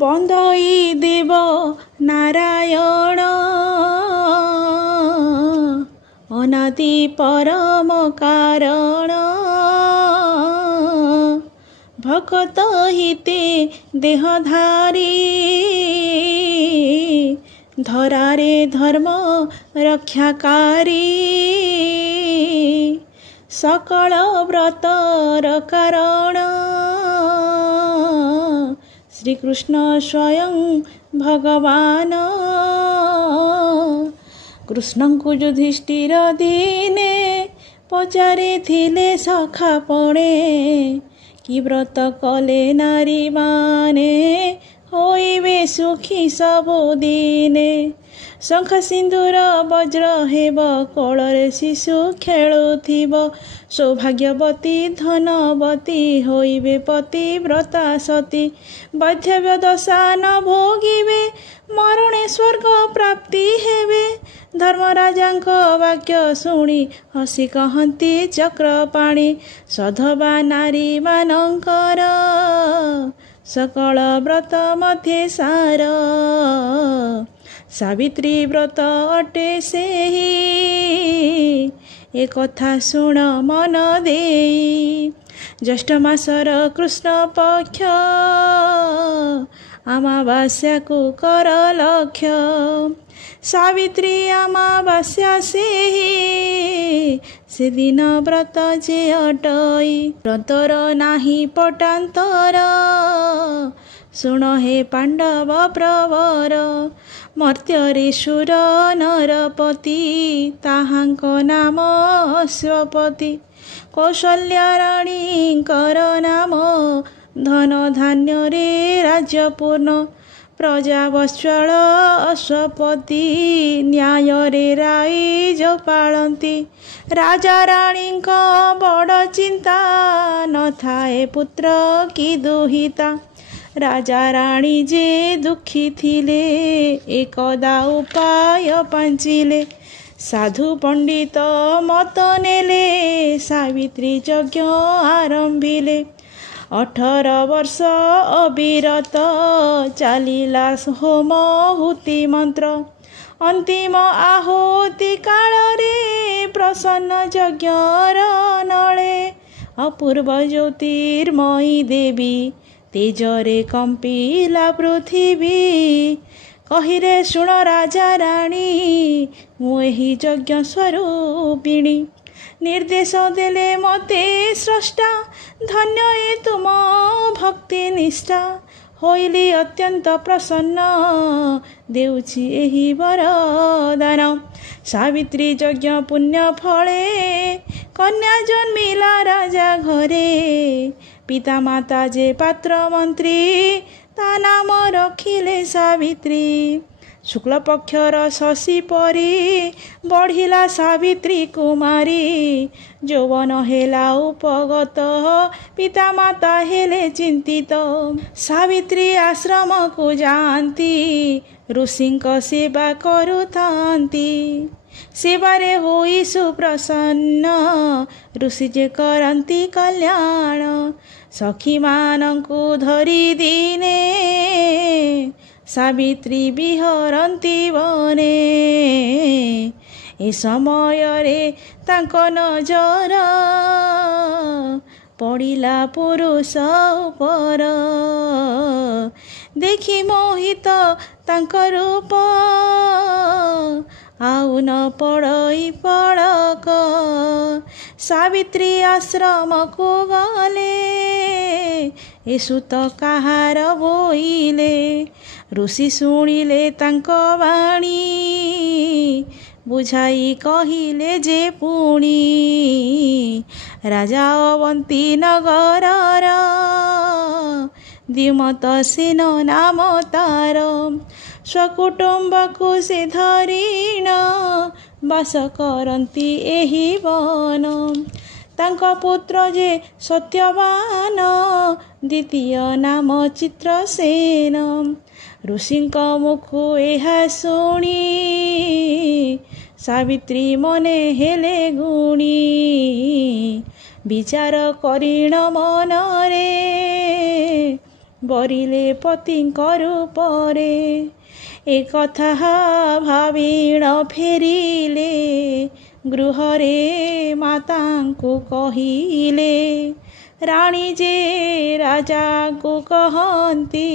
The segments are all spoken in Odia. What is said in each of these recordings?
ବନ୍ଦଇ ଦେବ ନାରାୟଣ ଅନାଦି ପରମ କାରଣ ଭକତ ହିତେ ଦେହଧାରୀ ଧରାରେ ଧର୍ମ ରକ୍ଷାକାରୀ ସକଳ ବ୍ରତର କାରଣ ଶ୍ରୀକୃଷ୍ଣ ସ୍ୱୟଂ ଭଗବାନ। କୃଷ୍ଣଙ୍କୁ ଯୁଧିଷ୍ଠିର ଦିନେ ପଚାରିଥିଲେ ସଖା ପଣେ କି ବ୍ରତ କଲେ ନାରୀମାନେ ହୋଇବେ ସୁଖୀ ସବୁଦିନେ। ଶଙ୍ଖ ସିନ୍ଦୁର ବଜ୍ର ହେବ କୋଳରେ ଶିଶୁ ଖେଳୁଥିବ ସୌଭାଗ୍ୟବତୀ ଧନବତୀ ହୋଇବେ ପତିବ୍ରତା ସତୀ। ବୈଧବ୍ୟ ଦଶା ନ ଭୋଗିବେ ମରଣେ ସ୍ୱର୍ଗ ପ୍ରାପ୍ତି ହେବେ। ଧର୍ମରାଜାଙ୍କ ବାକ୍ୟ ଶୁଣି ହସି କହନ୍ତି ଚକ୍ରପାଣି ସଧବା ନାରୀମାନଙ୍କର ସକଳ ବ୍ରତ ମଧ୍ୟେ ସାର। ସାବିତ୍ରୀ ବ୍ରତ ଅଟେ ସେହି ଏ କଥା ଶୁଣ ମନ ଦେଇ। ଜ୍ୟେଷ୍ଠ ମାସର କୃଷ୍ଣ ପକ୍ଷ ଅମାବାସ୍ୟାକୁ କର ଲକ୍ଷ୍ୟ। ସାବିତ୍ରୀ ଅମାବାସ୍ୟା ସେହି ସେଦିନ ବ୍ରତ ଯେ ଅଟଇ। ବ୍ରତର ନାହିଁ ପଟାନ୍ତର ଶୁଣ ହେ ପାଣ୍ଡବ ପ୍ରବର। ମର୍ତ୍ତ୍ୟରେ ସୁର ନରପତି ତାହାଙ୍କ ନାମ ଅଶ୍ୱପତି। କୌଶଲ୍ୟା ରାଣୀଙ୍କର ନାମ ଧନ ଧାନ୍ୟରେ ରାଜ୍ୟପୂର୍ଣ୍ଣ। ପ୍ରଜା ବତ୍ସଳ ଅଶ୍ୱପତି ନ୍ୟାୟରେ ରାଇଜ ପାଳନ୍ତି। ରାଜା ରାଣୀଙ୍କ ବଡ଼ ଚିନ୍ତା ନଥାଏ ପୁତ୍ର କି ଦୁହିତା। ରାଜା ରାଣୀ ଯେ ଦୁଃଖୀ ଥିଲେ ଏକଦା ଉପାୟ ପାଞ୍ଚିଲେ। ସାଧୁ ପଣ୍ଡିତ ମତ ନେଲେ ସାବିତ୍ରୀ ଯଜ୍ଞ ଆରମ୍ଭିଲେ। 18 ବର୍ଷ ଅବିରତ ଚାଲିଲା ହୋମ ହୁତି ମନ୍ତ୍ର। ଅନ୍ତିମ ଆହୁତି କାଳରେ ପ୍ରସନ୍ନ ଯଜ୍ଞର ନଳେ। ଅପୂର୍ବ ଜ୍ୟୋତିର୍ମୟୀ ଦେବୀ ତେଜରେ କମ୍ପିଲା ପୃଥିବୀ। କହିଲେ ଶୁଣ ରାଜା ରାଣୀ ମୁଁ ଏହି ଯଜ୍ଞ ସ୍ୱରୂପିଣୀ। ନିର୍ଦ୍ଦେଶ ଦେଲେ ମୋତେ ସ୍ରଷ୍ଟା ଧନ୍ୟ ଏ ତୁମ ଭକ୍ତି ନିଷ୍ଠା। ହୋଇଲି ଅତ୍ୟନ୍ତ ପ୍ରସନ୍ନ ଦେଉଛି ଏହି ବରଦାନ। ସାବିତ୍ରୀ ଯଜ୍ଞ ପୁଣ୍ୟ ଫଳେ କନ୍ୟା ଜନ୍ମିଲା ରାଜା ଘରେ। ପିତା ମାତା ଯେ ପାତ୍ର ମନ୍ତ୍ରୀ ତା ନାମ ରଖିଲେ ସାବିତ୍ରୀ। ଶୁକ୍ଳପକ୍ଷର ଶଶୀ ପରି ବଢ଼ିଲା ସାବିତ୍ରୀ କୁମାରୀ। ଯୌବନ ହେଲା ଉପଗତ ପିତା ମାତା ହେଲେ ଚିନ୍ତିତ। ସାବିତ୍ରୀ ଆଶ୍ରମକୁ ଯାଆନ୍ତି ଋଷିଙ୍କ ସେବା କରୁଥାନ୍ତି। ସେବାରେ ହୋଇ ସୁପ୍ରସନ୍ନ ଋଷି ଯେ କରନ୍ତି କଲ୍ୟାଣ। ସଖୀମାନଙ୍କୁ ଧରି ଦିନେ ସାବିତ୍ରୀ ବିହରନ୍ତି ବନେ। ଏ ସମୟରେ ତାଙ୍କ ନଜର ପଡ଼ିଲା ପୁରୁଷ ଉପର। ଦେଖି ମୋହିତ ତାଙ୍କ ରୂପ ଆଉ ନ ପଡ଼ଇ ପଡ଼କ। ସାବିତ୍ରୀ ଆଶ୍ରମକୁ ଗଲେ ଏ ସୁତ କାହାର ବୋଇଲେ। ଋଷି ଶୁଣିଲେ ତାଙ୍କ ବାଣୀ ବୁଝାଇ କହିଲେ ଯେ ପୁଣି। ରାଜା ଅବନ୍ତୀ ନଗରର ଦ୍ୟୁମତ ସେନ ନାମ ତାର। ସ୍ୱକୁଟୁମ୍ବକୁ ସେ ଧରିଣ ବାସ କରନ୍ତି ଏହି ବନ। ତାଙ୍କ ପୁତ୍ର ଯେ ସତ୍ୟବାନ ଦ୍ୱିତୀୟ ନାମ ଚିତ୍ରସେନ। ଋଷିଙ୍କ ମୁଖୁ ଏହା ଶୁଣି ସାବିତ୍ରୀ ମନେ ହେଲେ ଗୁଣୀ। ବିଚାର କରିଣ ମନରେ ବରିଲେ ପତିଙ୍କ ରୂପରେ। ଏ କଥା ଭାବିଣ ଫେରିଲେ ଗୃହରେ ମାତାଙ୍କୁ କହିଲେ। ରାଣୀ ଯେ ରାଜାକୁ କହନ୍ତି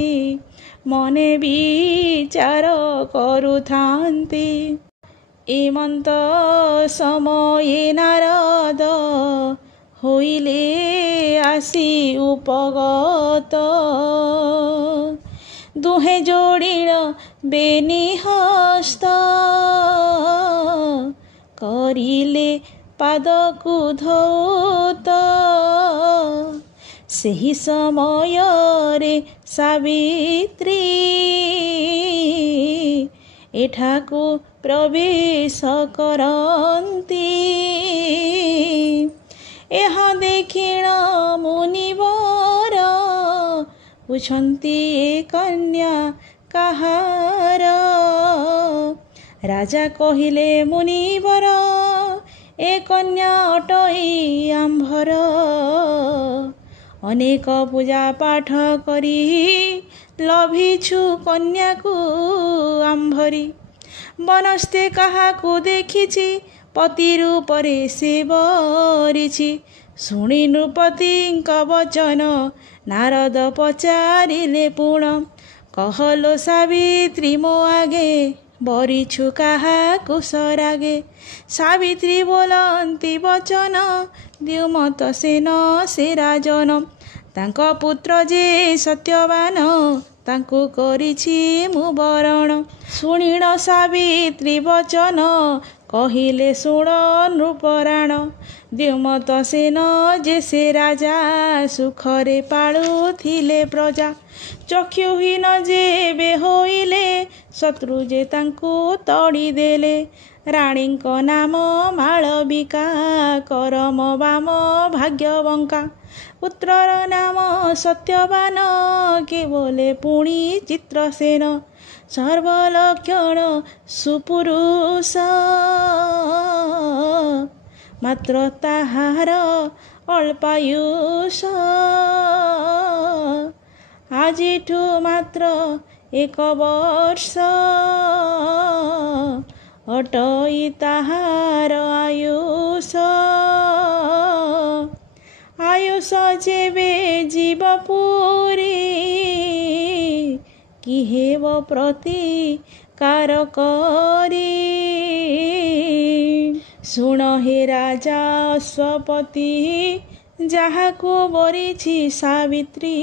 ମନେ ବିଚାର କରୁଥାନ୍ତି। ଏମନ୍ତ ସମୟେ ନାରଦ ହୋଇଲେ ଆସି ଉପଗତ। ଦୁହେଁ ଯୋଡ଼ିଳ ବେନି ହସ୍ତ କରିଲେ ପାଦକୁ ଧୌତ। ସେହି ସମୟରେ ସାବିତ୍ରୀ ଏଠାକୁ ପ୍ରବେଶ କରନ୍ତି। ଏହା ଦେଖିଣ ମୁନିବର ପୁଛନ୍ତି ଏ କନ୍ୟା କାହାର। ରାଜା କହିଲେ ମୁନିବର ଏ କନ୍ୟା ଅଟଇ ଆମ୍ଭର। ଅନେକ ପୂଜା ପାଠ କରି ଲଭିଛୁ କନ୍ୟାକୁ ଆମ୍ଭରି। ବନସ୍ତେ କାହାକୁ ଦେଖିଛି ପତି ରୂପରେ ସେ ବରିଛି। ଶୁଣି ନୃପତିଙ୍କ ବଚନ ନାରଦ ପଚାରିଲେ ପୁଣ। କହଲୋ ସାବିତ୍ରୀ ମୋ ଆଗେ ବରିଛୁ କାହାକୁ ସରାଗେ। ସାବିତ୍ରୀ ବୋଲନ୍ତି ବଚନ ଦ୍ୟୁମତ ସେନ ସେ ରାଜନ। ତାଙ୍କ ପୁତ୍ର ଯେ ସତ୍ୟବାନ ତାଙ୍କୁ କରିଛି ମୁଁ ବରଣ। ଶୁଣିଣ ସାବିତ୍ରୀ ବଚନ କହିଲେ ଶୁଣ ନୃପରାଣ। ଦ୍ୟୁମତ ସେନ ଯେ ସେ ରାଜା ସୁଖରେ ପାଳୁଥିଲେ ପ୍ରଜା। ଚକ୍ଷୁହୀନ ଯେବେ ହୋଇଲେ ଶତ୍ରୁ ଯେ ତାଙ୍କୁ ତଡ଼ିଦେଲେ। ରାଣୀଙ୍କ ନାମ ମାଳବିକା କରମ ବାମ ଭାଗ୍ୟବଙ୍କା। ପୁତ୍ରର ନାମ ସତ୍ୟବାନ କେବଲେ ପୁଣି ଚିତ୍ରସେନ। ସର୍ବଲକ୍ଷଣ ସୁପୁରୁଷ ମାତ୍ର ତାହାର ଅଳ୍ପାୟୁଷ। ଆଜିଠୁ ମାତ୍ର 1 ବର୍ଷ ଅଟଇ ତାହାର ଆୟୁଷ। ଆୟୁଷ ଯେବେ ଯିବ ପୁରୀ କି ହେବ ପ୍ରତିକାର କରି। ଶୁଣ ହେ ରାଜା ଅଶ୍ୱପତି ଯାହାକୁ ବରିଛି ସାବିତ୍ରୀ।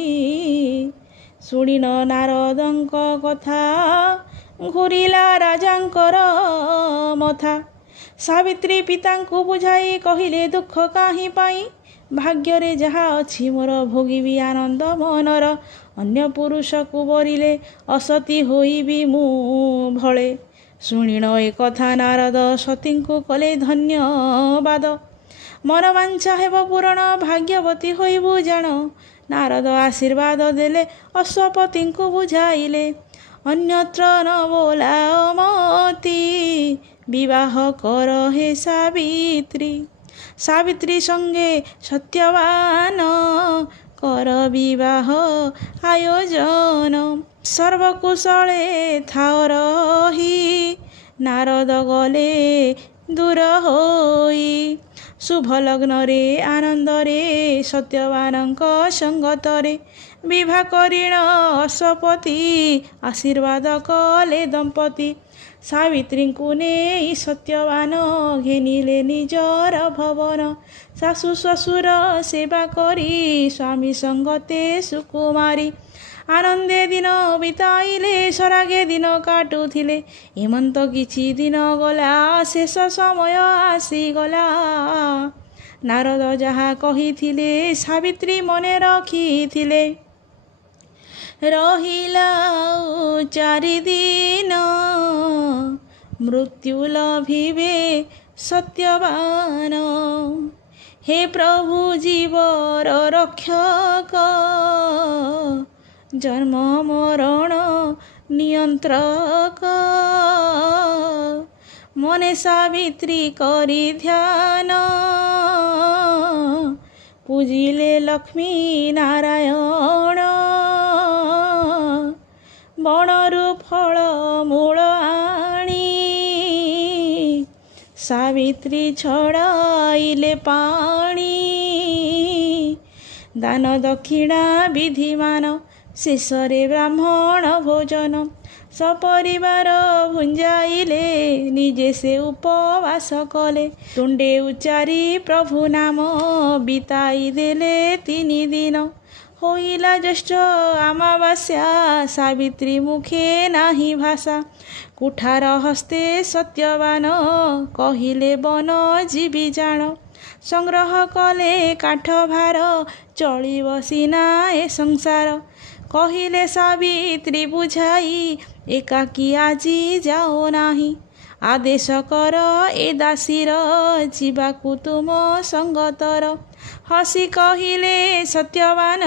ଶୁଣିନ ନାରଦଙ୍କ କଥା ଘୂରିଲା ରାଜାଙ୍କର ମଥା। ସାବିତ୍ରୀ ପିତାଙ୍କୁ ବୁଝାଇ କହିଲେ ଦୁଃଖ କାହିଁ ପାଇଁ। ଭାଗ୍ୟରେ ଯାହା ଅଛି ମୋର ଭୋଗିବି ଆନନ୍ଦ ମନର। ଅନ୍ୟ ପୁରୁଷକୁ ବରିଲେ ଅସତୀ ହୋଇବି ମୁଁ ଭଳେ। ଶୁଣିଣ ଏ କଥା ନାରଦ ସତୀଙ୍କୁ କଲେ ଧନ୍ୟବାଦ। ମନ ବାଞ୍ଛା ହେବ ପୂରଣ ଭାଗ୍ୟବତୀ ହୋଇବୁ ଜାଣ। ନାରଦ ଆଶୀର୍ବାଦ ଦେଲେ ଅଶ୍ୱପତିଙ୍କୁ ବୁଝାଇଲେ। ଅନ୍ୟତ୍ର ନ ବୋଲାଅ ମତି ବିବାହ କର ହେ ସାବିତ୍ରୀ। ସାବିତ୍ରୀ ସଙ୍ଗେ ସତ୍ୟବାନ କର ବିବାହ ଆୟୋଜନ। ସର୍ବକୁଶଳେ ଥାଅ ରହି ନାରଦ ଗଲେ ଦୂର ହୋଇ। ଶୁଭ ଲଗ୍ନରେ ଆନନ୍ଦରେ ସତ୍ୟବାନଙ୍କ ସଙ୍ଗତରେ ବିଭା କରିଣ ଅଶ୍ୱପତି ଆଶୀର୍ବାଦ କଲେ ଦମ୍ପତି। ସାବିତ୍ରୀଙ୍କୁ ନେଇ ସତ୍ୟବାନ ଘେନିଲେ ନିଜର ଭବନ। ଶାଶୁ ଶ୍ୱଶୁର ସେବା କରି ସ୍ୱାମୀ ସଙ୍ଗତେ ସୁକୁମାରୀ। ଆନନ୍ଦେ ଦିନ ବିତାଇଲେ ସରାଗେ ଦିନ କାଟୁଥିଲେ। ଏମନ୍ତ କିଛି ଦିନ ଗଲା ଶେଷ ସମୟ ଆସିଗଲା। ନାରଦ ଯାହା କହିଥିଲେ ସାବିତ୍ରୀ ମନେ ରଖିଥିଲେ। ରହିଲା 4 ଦିନ ମୃତ୍ୟୁ ଲଭିବେ ସତ୍ୟବାନ। ହେ ପ୍ରଭୁ ଜୀବର ରକ୍ଷକ ଜନ୍ମ ମରଣ ନିୟନ୍ତ୍ରକ। ମନେ ସାବିତ୍ରୀ କରି ଧ୍ୟାନ ପୂଜିଲେ ଲକ୍ଷ୍ମୀ ନାରାୟଣ। ବଣରୁ ଫଳ ମୂଳ ଆଣି ସାବିତ୍ରୀ ଛଡ଼ାଇଲେ ପାଣି। ଦାନ ଦକ୍ଷିଣା ବିଧିମାନ ଶେଷରେ ବ୍ରାହ୍ମଣ ଭୋଜନ ସପରିବାର ଭୁଞ୍ଜାଇଲେ ନିଜେ ସେ ଉପବାସ କଲେ। ତୁଣ୍ଡେ ଉଚ୍ଚାରି ପ୍ରଭୁ ନାମ ବିତାଇ ଦେଲେ 3 ଦିନ। ହୋଇଲା ଜ୍ୟେଷ୍ଠ ଅମାବାସ୍ୟା ସାବିତ୍ରୀ ମୁଖେ ନାହିଁ ଭାଷା। କୁଠାର ହସ୍ତେ ସତ୍ୟବାନ କହିଲେ ବନ ଯିବି ଜାଣ। ସଂଗ୍ରହ କଲେ କାଠ ଭାର ଚଳିବ ସିନା ଏ ସଂସାର। କହିଲେ ସାବିତ୍ରୀ ବୁଝାଇ ଏକାକୀ ଆଜି ଯାଅ ନାହିଁ। ଆଦେଶ କର ଏ ଦାସୀର ଯିବାକୁ ତୁମ ସଙ୍ଗତର। ହସି କହିଲେ ସତ୍ୟବାନ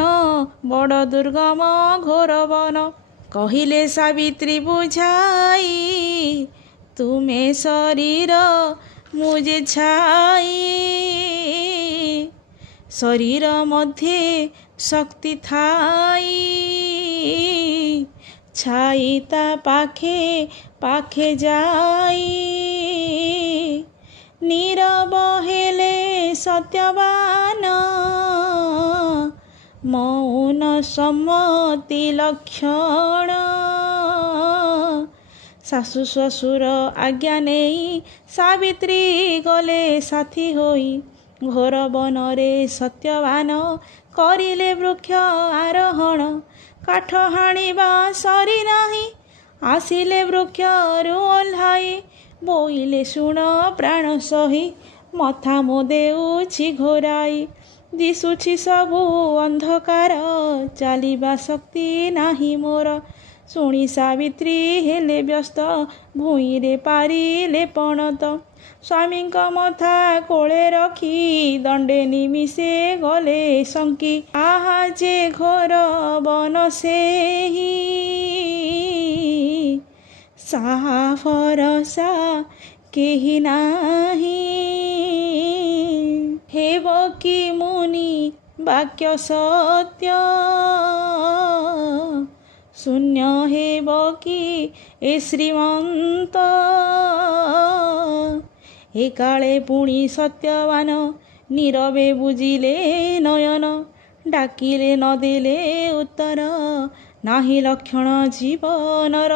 ବଡ଼ ଦୁର୍ଗମ ଘୋର ବନ। କହିଲେ ସାବିତ୍ରୀ ବୁଝାଇ ତୁମେ ଶରୀର ମୁଁ ଯେ ଛାଇ। ଶରୀର ମଧ୍ୟରେ ଶକ୍ତି ଥାଇ ଛାଇ ତା ପାଖେ ପାଖେ ଯାଇ। ନୀରବ ହେଲେ ସତ୍ୟବାନ ମୌନ ସମ୍ମତି ଲକ୍ଷଣ। ଶାଶୁ ଶ୍ୱଶୁର ଆଜ୍ଞା ନେଇ ସାବିତ୍ରୀ ଗଲେ ସାଥୀ ହୋଇ। ଘୋର ବନରେ ସତ୍ୟବାନ କରିଲେ ବୃକ୍ଷ ଆରୋହଣ। କାଠ ହାଣିବା ସରି ନାହିଁ ଆସିଲେ ବୃକ୍ଷରୁ ଓହ୍ଲାଇ। ବୋଇଲେ ଶୁଣ ପ୍ରାଣ ସହି ମଥା ମୋ ଦେଉଛି ଘୋରାଇ। ଦିଶୁଛି ସବୁ ଅନ୍ଧକାର ଚାଲିବା ଶକ୍ତି ନାହିଁ ମୋର। ଶୁଣି ସାବିତ୍ରୀ ହେଲେ ବ୍ୟସ୍ତ ଭୂଇଁରେ ପାରିଲେ ପଣତ। ସ୍ୱାମୀଙ୍କ ମଥା କୋଳେ ରଖି ଦଣ୍ଡେ ନିମିଷେ ଗଲେ ଶଙ୍କି। ଆହା ଯେ ଘୋର ବନ ସେହି ସାହା ଭରସା କେହି ନାହିଁ। ହେବ କି ମୁନି ବାକ୍ୟ ସତ୍ୟ ଶୂନ୍ୟ ହେବ କି ଏ ଶ୍ରୀମନ୍ତ। ଏକାଳେ ପୁଣି ସତ୍ୟବାନ ନୀରବେ ବୁଝିଲେ ନୟନ। ଡାକିଲେ ନ ଦେଲେ ଉତ୍ତର ନାହିଁ ଲକ୍ଷଣ ଜୀବନର।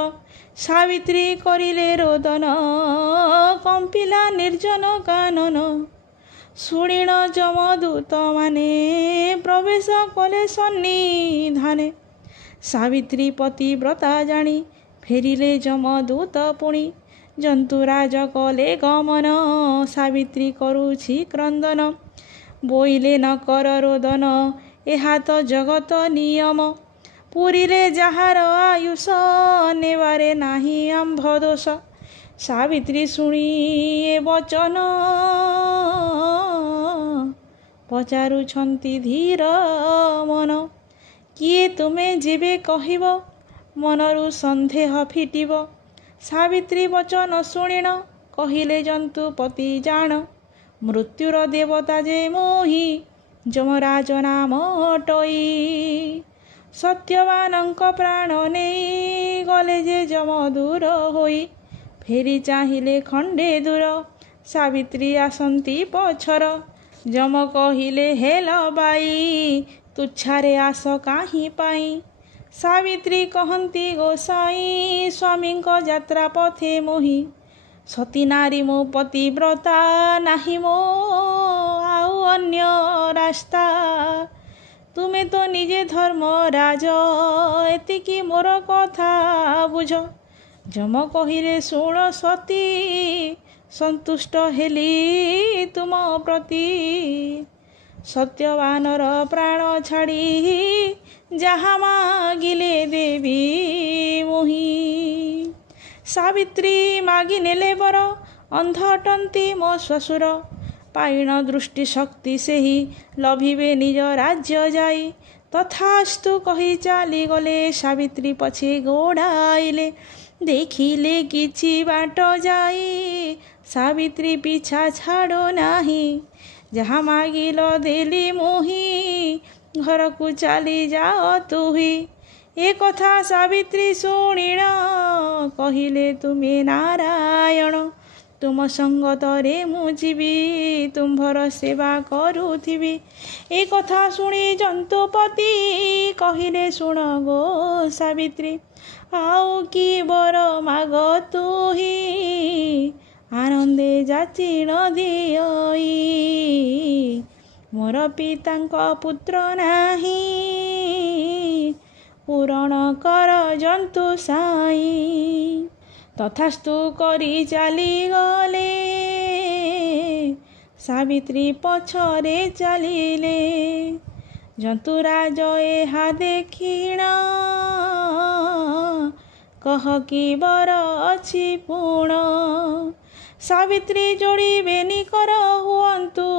ସାବିତ୍ରୀ କରିଲେ ରୋଦନ କମ୍ପିଲା ନିର୍ଜନ କାନନ। ଶୁଣିଣ ଯମଦୂତମାନେ ପ୍ରବେଶ କଲେ ସନ୍ନିଧାନେ। ସାବିତ୍ରୀ ପତିବ୍ରତା ଜାଣି ଫେରିଲେ ଯମଦୂତ ପୁଣି। ଜନ୍ତୁରାଜ କଲେ ଗମନ ସାବିତ୍ରୀ କରୁଛି କ୍ରନ୍ଦନ। ବୋଇଲେ ନ କର ରୋଦନ ଏହା ତ ଜଗତ ନିୟମ। ପୁରିଲେ ଯାହାର ଆୟୁଷ ନେବାରେ ନାହିଁ ଆମ୍ଭ ଦୋଷ। ସାବିତ୍ରୀ ଶୁଣି ଏ ବଚନ ପଚାରୁଛନ୍ତି ଧୀର ମନ। କିଏ ତୁମେ ଯେବେ କହିବ ମନରୁ ସନ୍ଦେହ ଫିଟିବ। ସାବିତ୍ରୀ ବଚନ ଶୁଣିଣ କହିଲେ ଜନ୍ତୁପତି ଜାଣ। ମୃତ୍ୟୁର ଦେବତା ଯେ ମୋହି ଯମରାଜ ନାମ ଅଟଇ। ସତ୍ୟବାନଙ୍କ ପ୍ରାଣ ନେଇ ଗଲେ ଯେ ଯମ ଦୂର ହୋଇ। ଫେରି ଚାହିଁଲେ ଖଣ୍ଡେ ଦୂର ସାବିତ୍ରୀ ଆସନ୍ତି ପଛର। ଯମ କହିଲେ ହେଲ ବାଇ ତୁଚ୍ଛାରେ ଆସ କାହିଁ ପାଇଁ। ସାବିତ୍ରୀ କହନ୍ତି ଗୋସାଇଁ ସ୍ୱାମୀଙ୍କ ଯାତ୍ରା ପଥେ ମୋହି। ସତୀ ନାରୀ ମୋ ପତିବ୍ରତା ନାହିଁ ମୋ ଆଉ ଅନ୍ୟ ରାସ୍ତା। ତୁମେ ତ ନିଜେ ଧର୍ମରାଜ ଏତିକି ମୋର କଥା ବୁଝ। ଯମ କହିଲେ ଶୁଣ ସତୀ ସନ୍ତୁଷ୍ଟ ହେଲି ତୁମ ପ୍ରତି। ସତ୍ୟବାନର ପ୍ରାଣ ଛାଡ଼ି ଯାହା ମାଗିଲେ ଦେବି ମୋହି। ସାବିତ୍ରୀ ମାଗି ନେଲେ ବର ଅନ୍ଧ ଅଟନ୍ତି ମୋ ଶ୍ୱଶୁର। ପାଇଣ ଦୃଷ୍ଟି ଶକ୍ତି ସେହି ଲଭିବେ ନିଜ ରାଜ୍ୟ ଯାଇ। ତଥାସ୍ତୁ କହି ଚାଲିଗଲେ ସାବିତ୍ରୀ ପଛେ ଗୋଡ଼ାଇଲେ। ଦେଖିଲେ କିଛି ବାଟ ଯାଇ ସାବିତ୍ରୀ ପିଛା ଛାଡ଼ ନାହିଁ। ଯାହା ମାଗିଲ ଦେଲି ମୋହି ଘରକୁ ଚାଲି ଯାଅ ତୁହି। ଏ କଥା ସାବିତ୍ରୀ ଶୁଣିଣ କହିଲେ ତୁମେ ନାରାୟଣ। ତୁମ ସଙ୍ଗତରେ ମୁଁ ଯିବି ତୁମ୍ଭର ସେବା କରୁଥିବି। ଏ କଥା ଶୁଣି ଜନ୍ତୁପତି କହିଲେ ଶୁଣ ଗୋ ସାବିତ୍ରୀ, ଆଉ କି ବର ମାଗ ତୁହି ଆନନ୍ଦେ ଯାଚିଣ ଦିଅଇ। ମୋର ପିତାଙ୍କ ପୁତ୍ର ନାହିଁ ପୂରଣ କର ଜନ୍ତୁ ସାଇ। ତଥାସ୍ତୁ କରି ଚାଲିଗଲେ ସାବିତ୍ରୀ ପଛରେ ଚାଲିଲେ। ଜନ୍ତୁରାଜ ଏହା ଦେଖିଣ କହ କି ବର ଅଛି ପୁଣ। ସାବିତ୍ରୀ ଯୋଡ଼ିବେନି କର ହୁଅନ୍ତୁ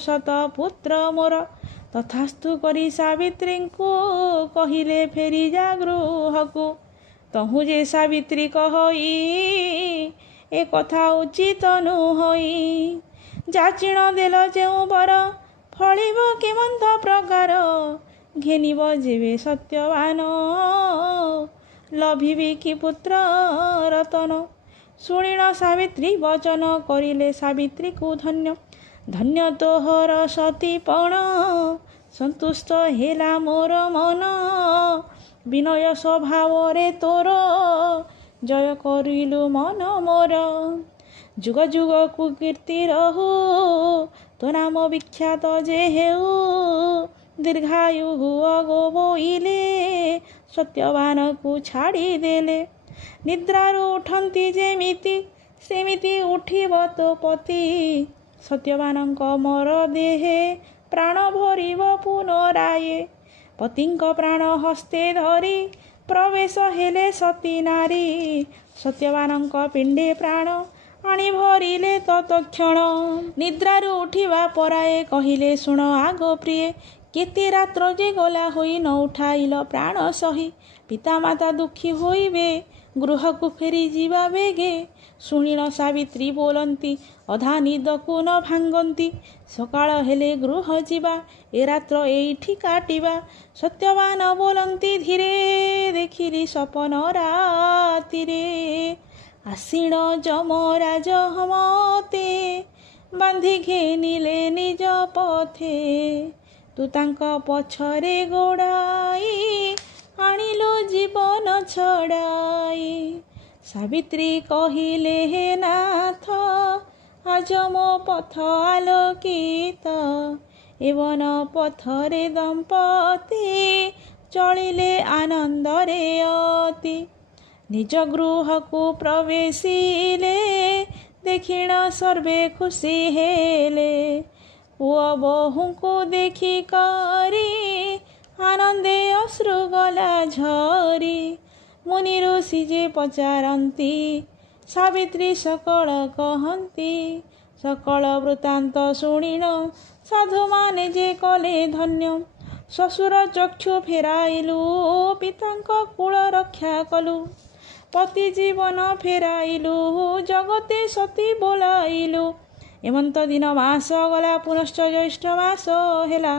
ଶତପୁତ୍ର ମୋର। ତଥାସ୍ତୁ କରି ସାବିତ୍ରୀଙ୍କୁ କହିଲେ ଫେରିଯା ଗୃହକୁ। ତହୁଁ ଯେ ସାବିତ୍ରୀ କହଇ ଏ କଥା ଉଚିତ ନୁହଇ। ଯାଚିଣ ଦେଲ ଯେଉଁ ବର ଫଳିବ କେମନ୍ତ ପ୍ରକାର। ଘେନିବ ଯେବେ ସତ୍ୟବାନ ଲଭିବି କି ପୁତ୍ର ରତନ। ଶୁଣିଣ ସାବିତ୍ରୀ ବଚନ କରିଲେ ସାବିତ୍ରୀକୁ ଧନ୍ୟ। ଧନ୍ୟ ତୋହର ସତୀପଣ ସନ୍ତୁଷ୍ଟ ହେଲା ମୋର ମନ। ବିନୟ ସ୍ୱଭାବରେ ତୋର ଜୟ କରିଲୁ ମନ ମୋର। ଯୁଗ ଯୁଗକୁ କୀର୍ତ୍ତି ରହୁ ତୋ ନାମ ବିଖ୍ୟାତ ଯେ ହେଉ। ଦୀର୍ଘାୟୁ ହୁଅ ଗୋ ବୋଇଲେ ସତ୍ୟବାନକୁ ଛାଡ଼ିଦେଲେ। ନିଦ୍ରାରୁ ଉଠନ୍ତି ଯେମିତି ସେମିତି ଉଠିବ ତୋ ପତି। ସତ୍ୟବାନଙ୍କ ମୋର ଦେହେ ପ୍ରାଣ ଭରିବ ପୁନରାଏ। ପତିଙ୍କ ପ୍ରାଣ ହସ୍ତେ ଧରି ପ୍ରବେଶ ହେଲେ ସତୀ ନାରୀ। ସତ୍ୟବାନଙ୍କ ପିଣ୍ଡେ ପ୍ରାଣ ଆଣି ଭରିଲେ ତତକ୍ଷଣ। ନିଦ୍ରାରୁ ଉଠିବା ପରାଏ କହିଲେ ଶୁଣ ଆଗ ପ୍ରିୟେ। କେତେ ରାତ୍ର ଯେ ଗଲା ହୋଇ ନ ଉଠାଇଲ ପ୍ରାଣ ସହି। ପିତାମାତା ଦୁଃଖୀ ହୋଇବେ ଗୃହକୁ ଫେରି ଯିବା ବେଗେ। ଶୁଣିଣ ସାବିତ୍ରୀ ବୋଲନ୍ତି ଅଧା ନିଦକୁ ନ ଭାଙ୍ଗନ୍ତି। ସକାଳ ହେଲେ ଗୃହ ଯିବା ଏ ରାତ୍ର ଏଇଠି କାଟିବା। ସତ୍ୟବାନ ବୋଲନ୍ତି ଧୀରେ ଦେଖିଲି ସପନ ରାତିରେ। ଆସିଣ ଯମରାଜ ମତେ ବାନ୍ଧି ଘେନିଲେ ନିଜ ପଥେ। ତୁ ତାଙ୍କ ପଛରେ ଗୋଡ଼ାଇ ଆଣିଲୁ ଜୀବନ ଛଡ଼ାଇ। ସାବିତ୍ରୀ କହିଲେ ହେ ନାଥ ଆଜ ମୋ ପଥ ଆଲୋକିତ। ଏବନ ପଥରେ ଦମ୍ପତି ଚଳିଲେ ଆନନ୍ଦରେ ଅତି। ନିଜ ଗୃହକୁ ପ୍ରବେଶିଲେ ଦେଖିଣ ସର୍ବେ ଖୁସି ହେଲେ। ପୁଅ ବୋହୂଙ୍କୁ ଦେଖି କରି ଆନନ୍ଦେ ଅଶ୍ରୁ ଗଲା ଝରି। ମୁନି ଋଷି ଯେ ପଚାରନ୍ତି ସାବିତ୍ରୀ ସକଳ କହନ୍ତି। ସକଳ ବୃତ୍ତାନ୍ତ ଶୁଣିଣ ସାଧୁମାନେ ଯେ କଲେ ଧନ୍ୟ। ଶ୍ୱଶୁର ଚକ୍ଷୁ ଫେରାଇଲୁ ପିତାଙ୍କ କୂଳ ରକ୍ଷା କଲୁ। ପତି ଜୀବନ ଫେରାଇଲୁ ଜଗତେ ସତୀ ବୋଲାଇଲୁ। ଏମନ୍ତ ଦିନ ମାସ ଗଲା ପୁନଶ୍ଚ ଜ୍ୟେଷ୍ଠ ମାସ ହେଲା।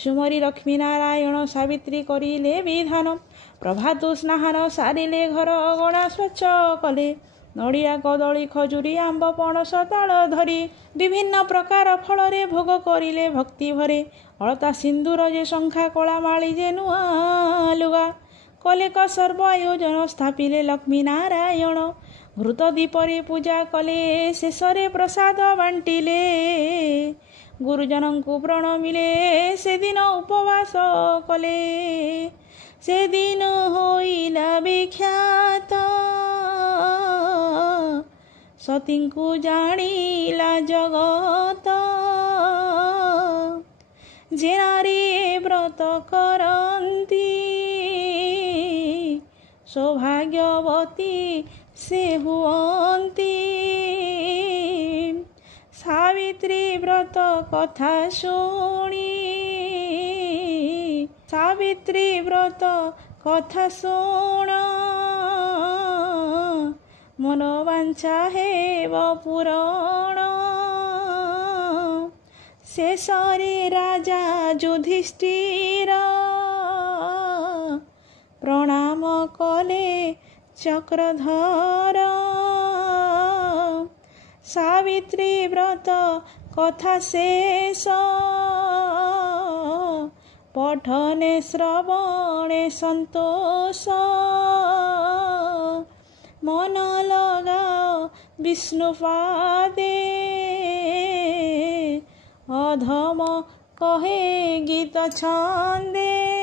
ସୁମରି ଲକ୍ଷ୍ମୀ ନାରାୟଣ ସାବିତ୍ରୀ କରିଲେ ବିଧାନ। ପ୍ରଭାତୁ ସ୍ନାନ ସାରିଲେ ଘର ଅଗଣା ସ୍ୱଚ୍ଛ କଲେ। ନଡ଼ିଆ କଦଳୀ ଖଜୁରୀ ଆମ୍ବ ପଣସ ତାଳ ଧରି ବିଭିନ୍ନ ପ୍ରକାର ଫଳରେ ଭୋଗ କରିଲେ ଭକ୍ତି ଭରେ। ଅଳତା ସିନ୍ଦୁର ଯେ ଶଙ୍ଖା କଳା ମାଳି ଯେ ନୂଆ ଲୁଗା କଲେକ ସର୍ବ ଆୟୋଜନ ସ୍ଥାପିଲେ ଲକ୍ଷ୍ମୀ ନାରାୟଣ। ଘୃତ ଦୀପରେ ପୂଜା କଲେ ଶେଷରେ ପ୍ରସାଦ ବାଣ୍ଟିଲେ। ଗୁରୁଜନଙ୍କୁ ପ୍ରଣମିଲେ ସେଦିନ ଉପବାସ କଲେ। ସେଦିନ ହୋଇଲା ବିଖ୍ୟାତ ସତୀଙ୍କୁ ଜାଣିଲା ଜଗତ। ଯେ ନାରୀ ବ୍ରତ କରନ୍ତି ସୌଭାଗ୍ୟବତୀ ସେ ହୁଅନ୍ତି। ସାବିତ୍ରୀ ବ୍ରତ କଥା ଶୁଣି ସାବିତ୍ରୀ ବ୍ରତ କଥା ଶୁଣ ମନୋବାଞ୍ଛା ହେବ ପୂରଣ। ଶେଷରେ ରାଜା ଯୁଧିଷ୍ଠିର प्रणाम कले चक्रधर। सावित्री व्रत कथा शेष पठने श्रवणे संतोष। मन लगाओ विष्णुपादे अधम कहे गीत छंदे।